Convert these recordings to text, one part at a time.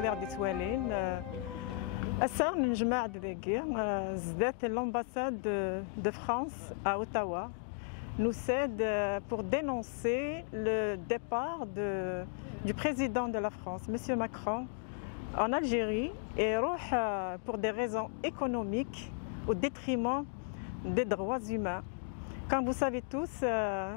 غير سوالين الساعة نجمع دقيقة زدت l'ambassade de France à Ottawa nous cède pour dénoncer le départ du président de la France, M. Macron, en Algérie et pour des raisons économiques au détriment des droits humains. Comme vous savez tous,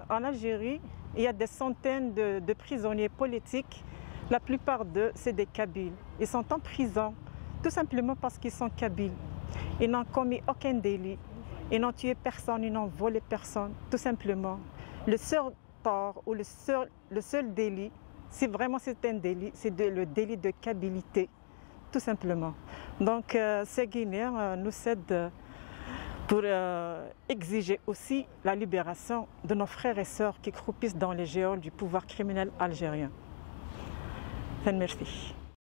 en Algérie, il y a des centaines de prisonniers politiques. La plupart d'eux, c'est des Kabyles. Ils sont en prison tout simplement parce qu'ils sont Kabyles. Ils n'ont commis aucun délit. Ils n'ont tué personne, ils n'ont volé personne, tout simplement. Le seul tort ou le seul délit, si vraiment c'est un délit, c'est le délit de Kabylité, tout simplement. Donc ces Guinéens nous cèdent pour exiger aussi la libération de nos frères et sœurs qui croupissent dans les géoles du pouvoir criminel algérien. Merci.